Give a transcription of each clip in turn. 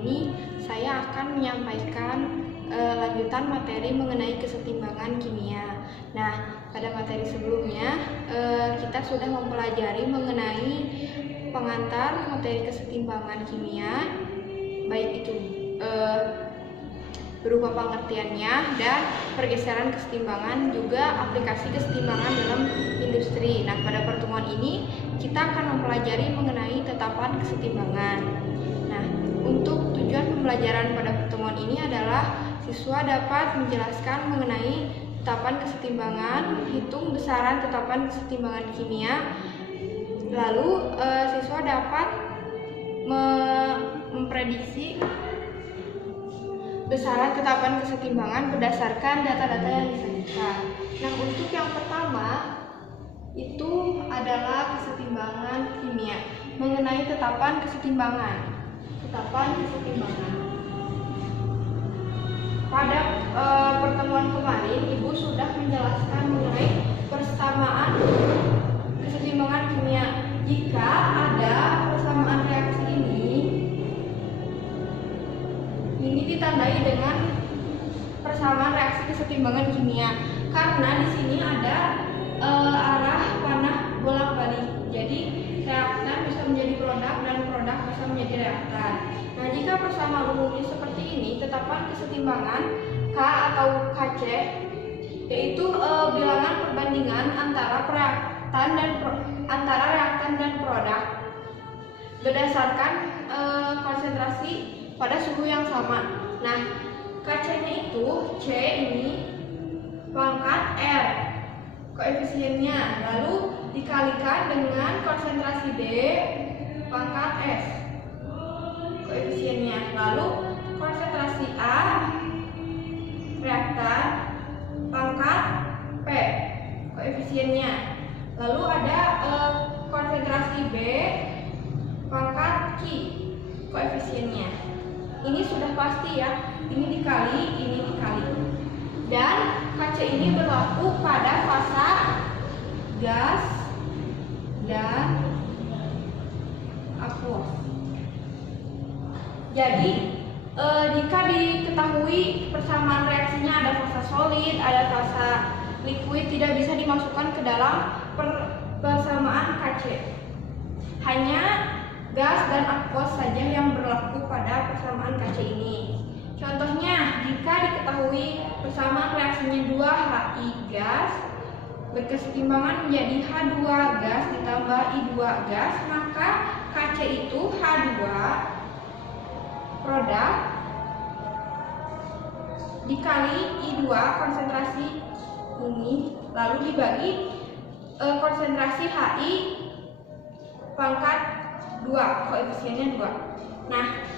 ini saya akan menyampaikan lanjutan materi mengenai kesetimbangan kimia. Nah, pada materi sebelumnya kita sudah mempelajari mengenai pengantar materi kesetimbangan kimia, baik itu berupa pengertiannya dan pergeseran kesetimbangan, juga aplikasi kesetimbangan dalam industri. Nah, pada pertemuan ini kita akan mempelajari mengenai tetapan kesetimbangan. Nah, untuk tujuan pembelajaran pada pertemuan ini adalah siswa dapat menjelaskan mengenai tetapan kesetimbangan, menghitung besaran tetapan kesetimbangan kimia, lalu siswa dapat memprediksi besaran tetapan kesetimbangan berdasarkan data-data yang disajikan. Nah, untuk yang pertama itu adalah kesetimbangan kimia. Mengenai tetapan kesetimbangan. Pada pertemuan kemarin, Ibu sudah menjelaskan mengenai persamaan kesetimbangan kimia. Jika ada persamaan reaksi ini ditandai dengan persamaan reaksi kesetimbangan kimia, karena di sini ada arah panah bolak-balik. Jadi reaktan bisa menjadi produk dan produk bisa menjadi reaktan. Nah, jika persamaan umumnya seperti ini, tetapan kesetimbangan K atau KC yaitu bilangan perbandingan antara reaktan dan produk berdasarkan konsentrasi pada suhu yang sama. Nah, KC-nya itu C ini pangkat R koefisiennya, lalu dikalikan dengan konsentrasi D pangkat S koefisiennya, lalu konsentrasi A reaktan pangkat P koefisiennya, lalu ada konsentrasi B pangkat Q koefisiennya. Ini sudah pasti ya, ini dikali, dan KC ini berlaku pada fasa gas dan aqueous. Jadi jika diketahui persamaan reaksinya ada fasa solid, ada fasa liquid, tidak bisa dimasukkan ke dalam persamaan KC. Hanya gas dan aqueous saja yang berlaku pada persamaan KC ini. Contohnya, jika diketahui persamaan reaksinya 2HI gas berkesetimbangan menjadi H2 gas ditambah I2 gas, maka KC itu H2 produk dikali I2 konsentrasi ini, lalu dibagi konsentrasi HI pangkat 2 koefisiennya 2. Nah,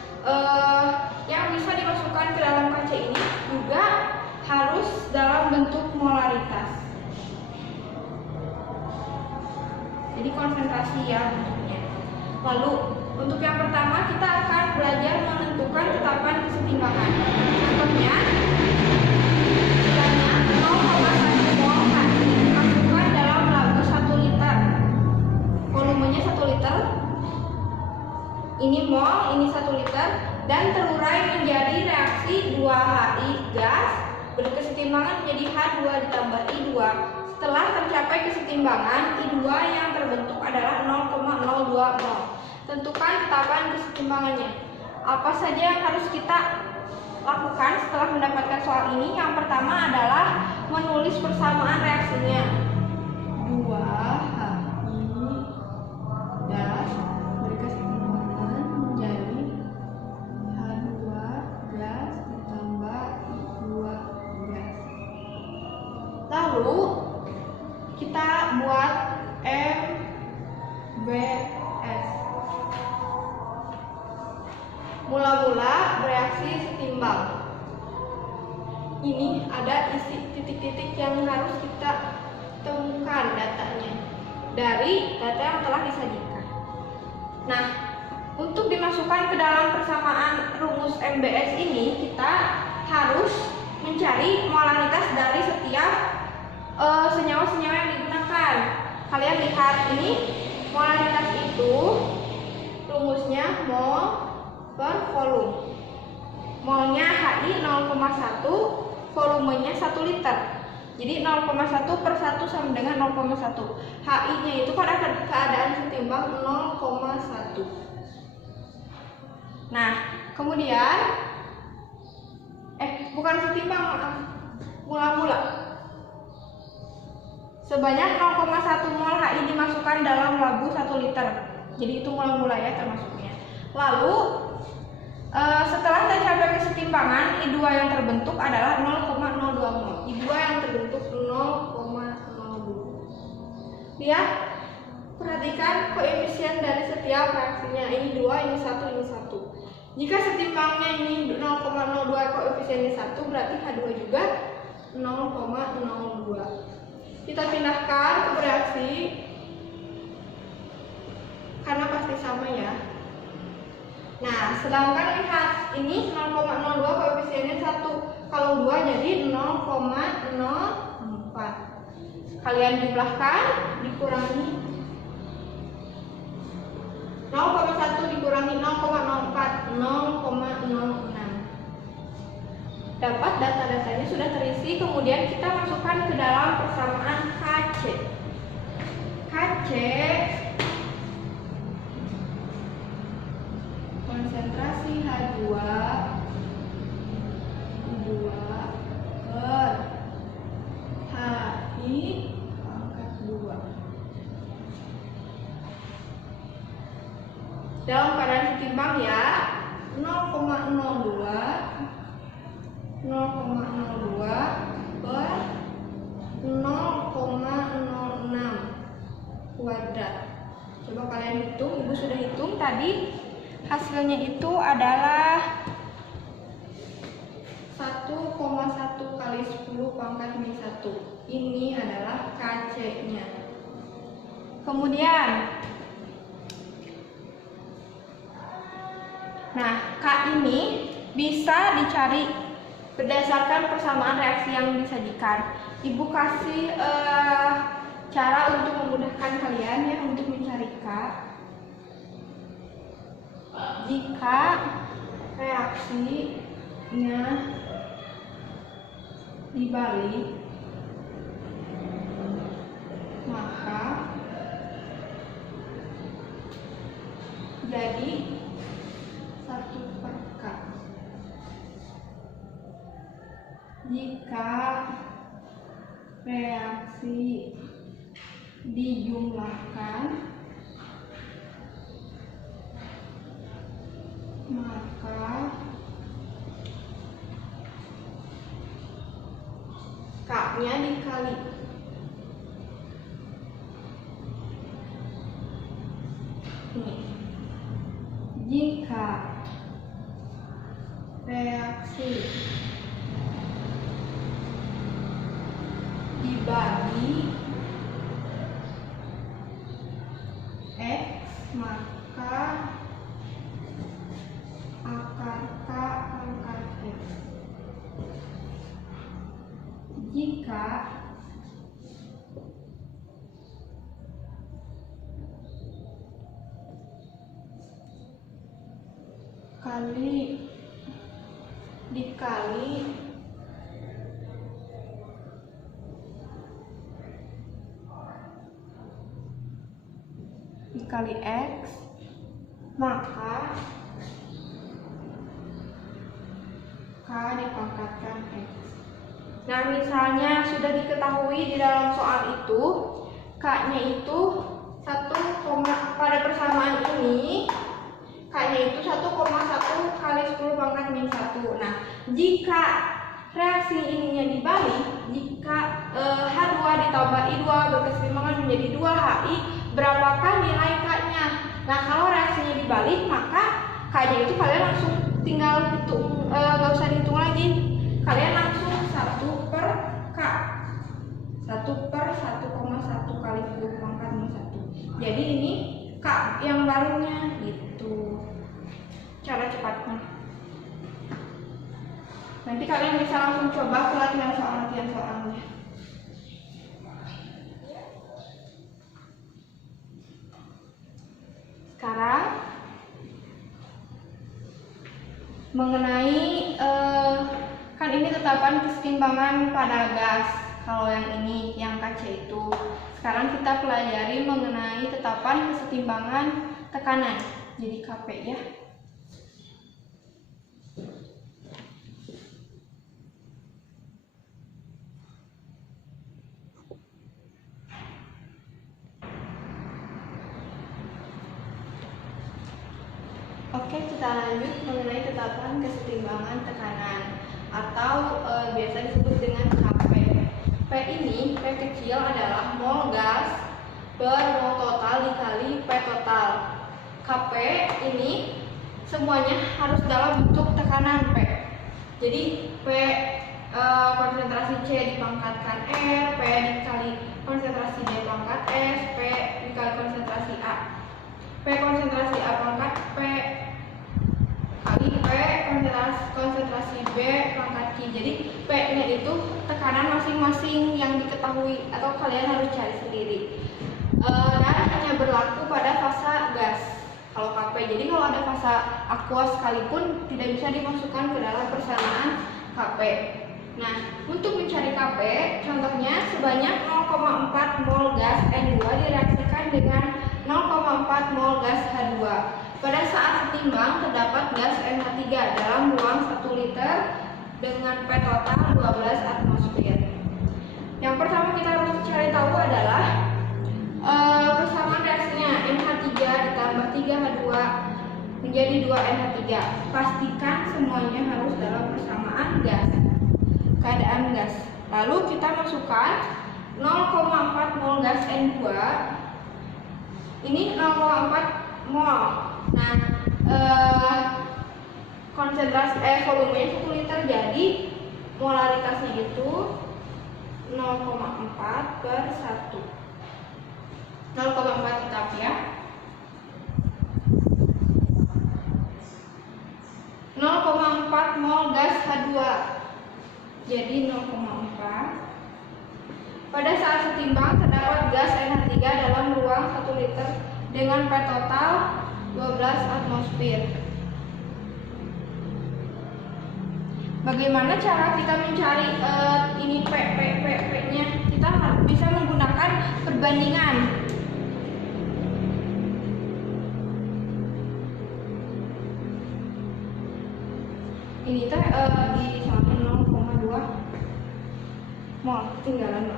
yang bisa dimasukkan ke dalam KC ini juga harus dalam bentuk molaritas. Jadi konsentrasi ya bentuknya. Lalu untuk yang pertama kita akan belajar menentukan tetapan kesetimbangan. Contohnya, istilahnya 0,1 mol dimasukkan dalam labu 1 liter. Volumenya 1 liter. Ini mol, ini 1 liter, dan terurai menjadi reaksi 2HI gas berkesetimbangan menjadi H2 ditambah I2. Setelah tercapai kesetimbangan, I2 yang terbentuk adalah 0,02 mol. Tentukan tetapan kesetimbangannya. Apa saja yang harus kita lakukan setelah mendapatkan soal ini? Yang pertama adalah menulis persamaan reaksinya. 2HI gas berkesetimbangan menjadi H2 gas ditambah I2 gas. Lalu kita buat MBS. Mula-mula bereaksi setimbang. Ini ada isi titik-titik yang harus kita temukan datanya dari data yang telah disajikan. Nah, untuk dimasukkan ke dalam persamaan rumus MBS ini, kita harus mencari molaritas dari setiap senyawa-senyawa yang digunakan. Kalian lihat ini, molaritas itu rumusnya mol per volume. Molnya HI 0,1, volumenya 1 liter. Jadi 0,1 per 1 sama dengan 0,1. HI-nya itu pada keadaan setimbang 0,1. Nah, kemudian bukan setimbang, maaf. Mula-mula. Sebanyak 0,1 mol HI dimasukkan dalam labu 1 liter. Jadi itu mula-mula ya termasuknya. Lalu setelah tercapai kesetimbangan, I2 yang terbentuk adalah 0,02 mol. I2 yang terbentuk 0,02. Lihat, perhatikan koefisien dari setiap reaksinya. Ini 2, ini 1, ini 1. Jika setimbangnya ini 0,02, koefisiennya 1, berarti H2 juga 0,02. Kita pindahkan ke bereaksi karena pasti sama ya. Nah, sedangkan lihat ini 0,02 koefisiennya 1. Kalau 2 jadi 0,04. Kalian jumlahkan, dikurangi 0,1 dikurangi 0,04, 0,06. Dapat data-datanya sudah terisi, kemudian kita masukkan ke dalam persamaan KC. KC konsentrasi H2 per HI pangkat 2 dalam keadaan setimbang ya, 0,02 per 0,06 kuadrat. Coba kalian hitung, Ibu sudah hitung tadi. Hasilnya itu adalah 1,1 kali 10 pangkat min 1. Ini adalah KC-nya. Kemudian, nah, K ini bisa dicari berdasarkan persamaan reaksi yang disajikan. Ibu kasih cara untuk memudahkan kalian ya untuk mencari K. Jika reaksinya dibalik, maka jadi 1 per K. Jika reaksi dijumlahkan, maka K-nya dikali. Nih. Jika reaksi dibagi X, maka akar K pangkat X. Jika kali dikali X, maka K dipangkatkan X. Nah, misalnya sudah diketahui di dalam soal itu K-nya itu 1, pada persamaan ini K-nya itu 1,1 kali 10 pangkat min 1. Nah, jika reaksi ininya dibalik, jika H2 ditambah I2 berkeseimbangan menjadi 2HI, berapakah nilai K-nya? Nah, kalau reaksinya dibalik, maka K-nya itu kalian langsung tinggal hitung, gak usah dihitung lagi. Kalian langsung 1 per K. 1 per 1,1 kali 10 pangkat min 1. Jadi ini K yang barunya gitu. Cara cepatnya. Nanti kalian bisa langsung coba ke latihan soalnya. Sekarang mengenai kan ini tetapan kesetimbangan pada gas. Kalau yang ini, yang KC itu. Sekarang kita pelajari mengenai tetapan kesetimbangan tekanan. Jadi KP ya. Oke, kita lanjut mengenai tetapan kesetimbangan tekanan atau biasa disebut dengan KP. P ini, P kecil adalah mol gas per mol total dikali P total. KP ini semuanya harus dalam bentuk tekanan P. Jadi P konsentrasi C dipangkatkan R, P dikali konsentrasi D pangkat S, P dikali konsentrasi A. P konsentrasi A pangkat P kali P konsentrasi B pangkat Q. Jadi P-nya itu tekanan masing-masing yang diketahui atau kalian harus cari sendiri. Dan hanya berlaku pada fasa gas kalau KP. Jadi kalau ada fasa aqua sekalipun tidak bisa dimasukkan ke dalam persamaan KP. Nah, untuk mencari KP, contohnya sebanyak 0,4 mol gas N2 direaksikan dengan 0,4 mol gas H2. Pada saat setimbang terdapat gas NH3 dalam ruang 1 liter dengan P total 12 atmosfer. Yang pertama kita harus cari tahu adalah persamaan reaksinya NH3 ditambah 3H2 menjadi 2NH3. Pastikan semuanya harus dalam persamaan gas, keadaan gas. Lalu kita masukkan 0,4 mol gas N2. Ini 0,4 mol. Nah, konsentrasi volumenya 1 liter, jadi molaritasnya itu 0,4 per 1. 0,4 tetap ya. 0,4 mol gas H2. Jadi 0,4. Pada saat setimbang terdapat gas NH3 dalam ruang 1 liter dengan P total 12 atmosfer. Bagaimana cara kita mencari ini P-nya? Kita harus bisa menggunakan perbandingan. Ini teh di sana 0,2 mol, tinggalan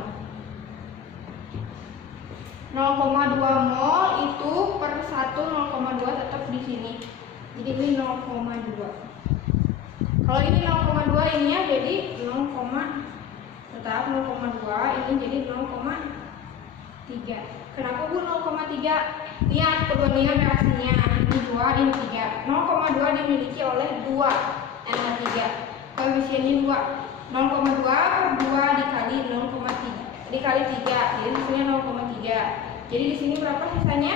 0,2 mol itu per 1 0,2 tetap di sini. Jadi ini 0,2. Kalau ini 0,2 ini ya jadi 0, tetap 0,2, ini jadi 0,3. Kenapa Bu 0,3? Lihat perbandingan reaksinya. Ini 2, ini 3. 0,2 dimiliki oleh 2 NH3. Koefisiennya 2. 0,2 per 2 dikali 0,3 dikali 3, jadi hasilnya 0,3. Jadi di sini berapa sisanya?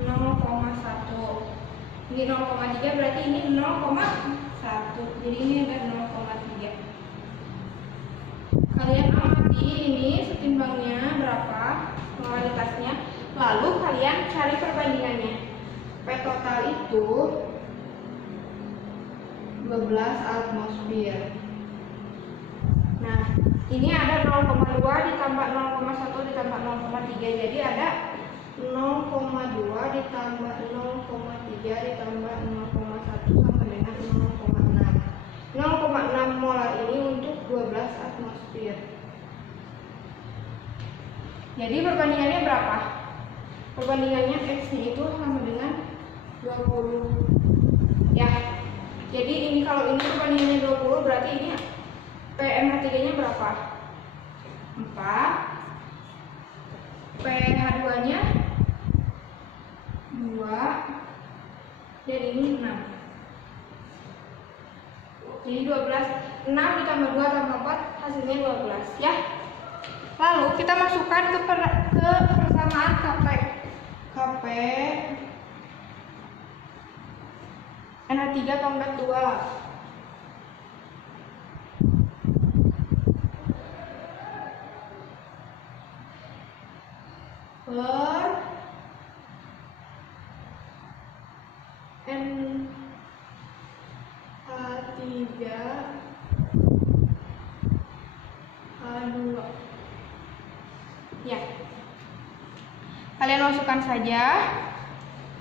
0,1. Ini 0,3 berarti ini 0,1. Jadi ini ada 0,3. Kalian amati ini setimbangnya berapa, molaritasnya. Lalu kalian cari perbandingannya. P total itu 12 atmosfer. Nah, ini ada 0,2 ditambah 0,1 ditambah 0,3. Jadi ada 0,2 ditambah 0,3 ditambah 0,1 sama dengan 0,6. 0,6 molar ini untuk 12 atmosfer. Jadi perbandingannya berapa? Perbandingannya X-nya itu sama dengan 20. Ya. Jadi ini kalau ini perbandingannya 20 berarti ini PMH3-nya berapa? 4. PH2-nya 2. Dan ini 6. Jadi 12. 6 ditambah 2 tambah 4 hasilnya 12 ya. Lalu kita masukkan ke persamaan KP. KP NH3 pangkat 2 per N H2. Ya. Kalian masukkan saja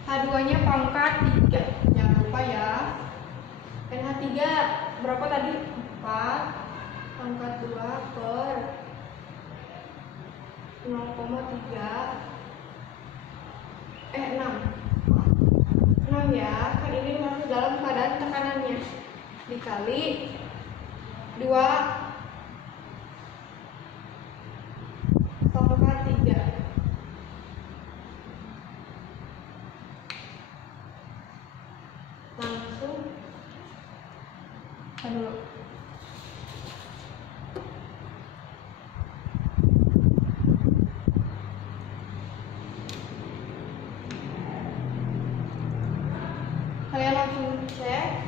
H2-nya pangkat 3. Jangan lupa ya. NH3 berapa tadi? 4 pangkat 2 per 0,3 6 ya, kan ini masuk dalam keadaan tekanannya, dikali 2 pangkat 3. Langsung dulu. Kalian langsung cek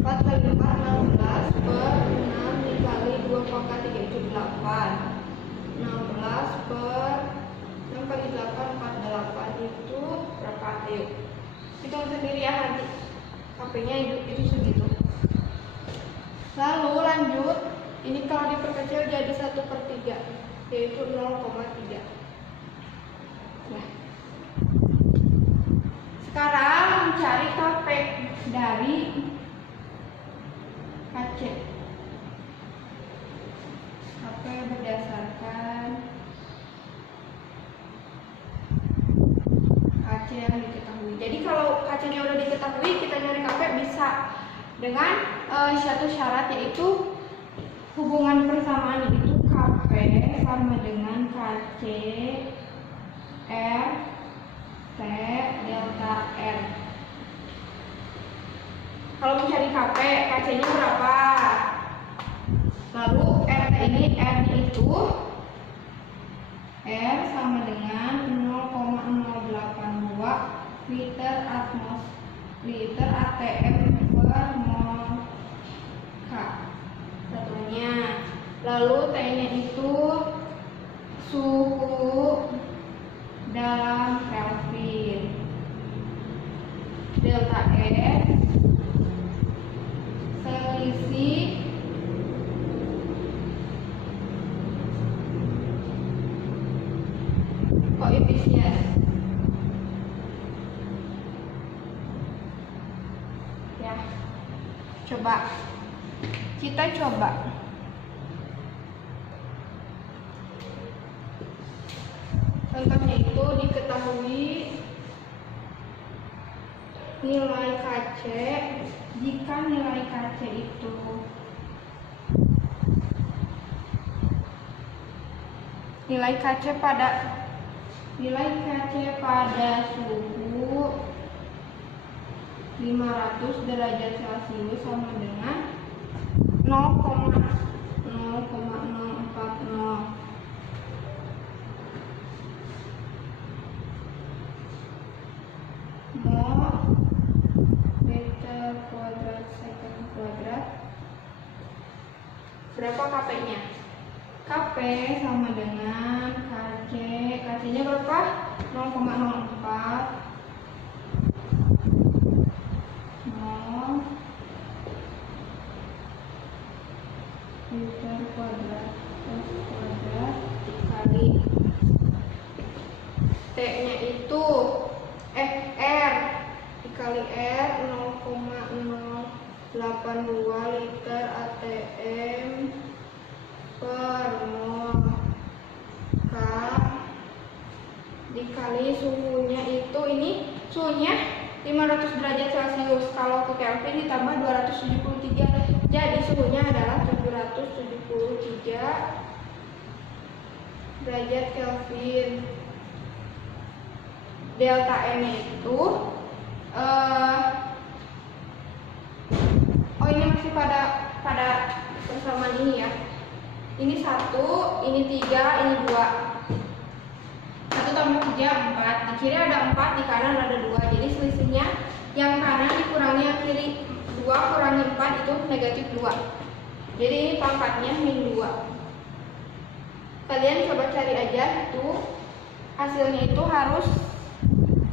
4 kali 4 16 per 6 dikali 2 pangkat 3 itu 8. 16 per 6 kali 8 48 itu berapa? Ayo hitung sendiri ya, nanti HP-nya itu segitu. Lalu lanjut, ini kalau diperkecil jadi 1/3 yaitu 0,3. Nah, sekarang mencari KP dari KC. KP berdasarkan KC yang diketahui. Jadi kalau KC-nya udah diketahui, kita nyari KP bisa dengan satu syarat, yaitu hubungan persamaan itu KP sama dengan KC R T delta R. Kalau mencari KP, KC-nya berapa? Lalu RT ini, R itu R sama dengan 0,082 liter ATM per mol K satunya. Lalu T-nya itu suhu dalam Kelvin. Delta S selisih koefisien. Ya, kita coba. Contohnya itu diketahui nilai KC. Jika nilai KC itu nilai KC pada suhu 500 derajat Celcius sama dengan 0,040 mol meter kuadrat second kuadrat. Berapa KP-nya? KP sama dengan KC. KC-nya berapa? 0,04 mol meter kuadrat dikali T-nya itu R dikali R 0,082 liter ATM per mol K dikali suhunya itu, ini suhunya 500 derajat Celcius. Kalau ke Kelvin ditambah 273, jadi suhunya adalah 773 derajat Kelvin. Delta N itu ini masih pada persamaan ini ya. Ini 1, ini 3, ini 2. 1 tambah 3 4. Di kiri ada 4, di kanan ada 2. Jadi selisihnya yang kanan dikurangi yang kiri. 2 kurangi 4 itu negatif 2. Jadi ini pangkatnya min 2. Kalian coba cari aja itu hasilnya itu harus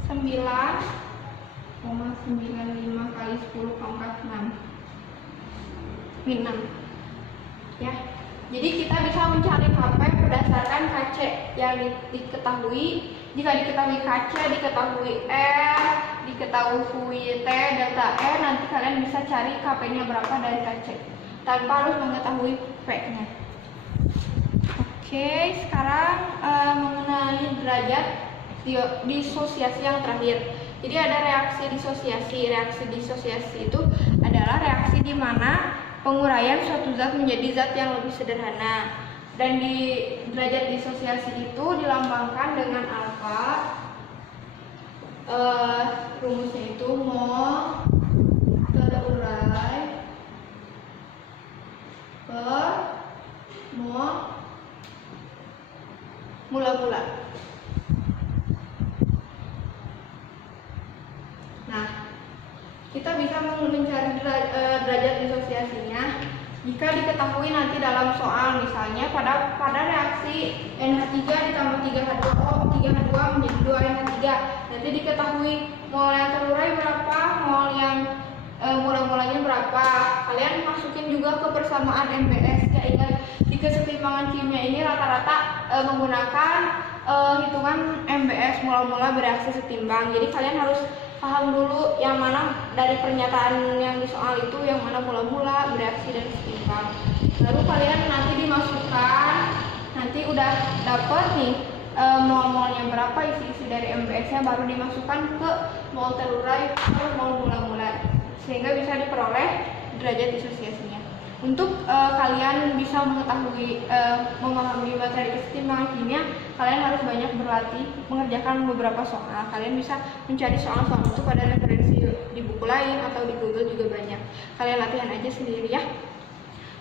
9,95 kali 10 pangkat 6. min 6 ya. Jadi kita bisa mencari KP berdasarkan KC yang diketahui. Jika diketahui KC, diketahui R, diketahui T, delta E, nanti kalian bisa cari KP-nya berapa dari KC tanpa harus mengetahui P-nya. Oke, sekarang mengenai derajat disosiasi yang terakhir. Jadi ada reaksi disosiasi. Reaksi disosiasi itu adalah reaksi di mana penguraian suatu zat menjadi zat yang lebih sederhana. Dan di derajat disosiasi itu dilambangkan dengan alfa. Rumusnya itu mol terurai per mol mula-mula. Nah, kita bisa mencari derajat disosiasinya jika diketahui nanti dalam soal, misalnya pada reaksi NH3 ditambah 3H2O, 3H2 menjadi 2NH3. Nanti diketahui mol yang terurai berapa, mol yang mula-mulanya berapa. Kalian masukin juga ke persamaan MBS. Ya, ingat di kesetimbangan kimia ini rata-rata menggunakan hitungan MBS, mula-mula bereaksi setimbang. Jadi kalian harus paham dulu yang mana dari pernyataan yang di soal itu yang mana mula-mula, bereaksi, dan setimbang. Lalu kalian nanti dimasukkan, nanti udah dapet nih mol-molnya berapa, isi-isi dari MBS-nya, baru dimasukkan ke mol terurai per mol mula-mula, sehingga bisa diperoleh derajat disosiasinya. Untuk kalian bisa mengetahui memahami materi kesetimbangan kimia, kalian harus banyak berlatih mengerjakan beberapa soal. Kalian bisa mencari soal-soal itu pada referensi di buku lain atau di Google juga banyak. Kalian latihan aja sendiri ya.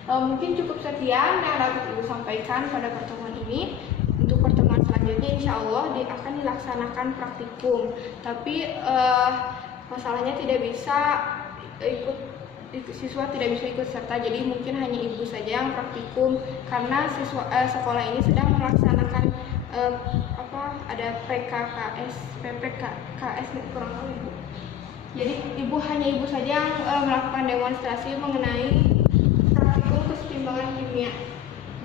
Mungkin cukup sekian yang dapat Ibu sampaikan pada pertemuan ini. Untuk pertemuan selanjutnya insya Allah akan dilaksanakan praktikum. Tapi masalahnya tidak bisa siswa tidak bisa ikut serta, jadi mungkin hanya ibu saja yang praktikum karena sekolah ini sedang melaksanakan ada PKKS, PPKS kurang tahu ibu. Jadi hanya ibu saja yang melakukan demonstrasi mengenai praktikum kesetimbangan kimia.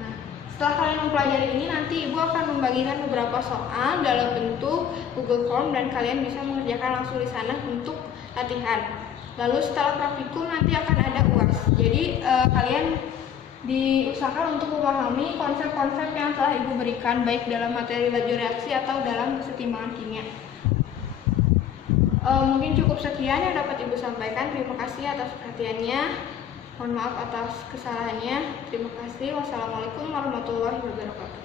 Nah, setelah kalian mempelajari ini, nanti ibu akan membagikan beberapa soal dalam bentuk Google Form dan kalian bisa mengerjakan langsung di sana untuk latihan. Lalu setelah praktikum nanti akan ada UAS. Jadi kalian diusahakan untuk memahami konsep-konsep yang telah Ibu berikan baik dalam materi laju reaksi atau dalam kesetimbangan kimia. Mungkin cukup sekian yang dapat Ibu sampaikan. Terima kasih atas perhatiannya. Mohon maaf atas kesalahannya. Terima kasih. Wassalamualaikum warahmatullahi wabarakatuh.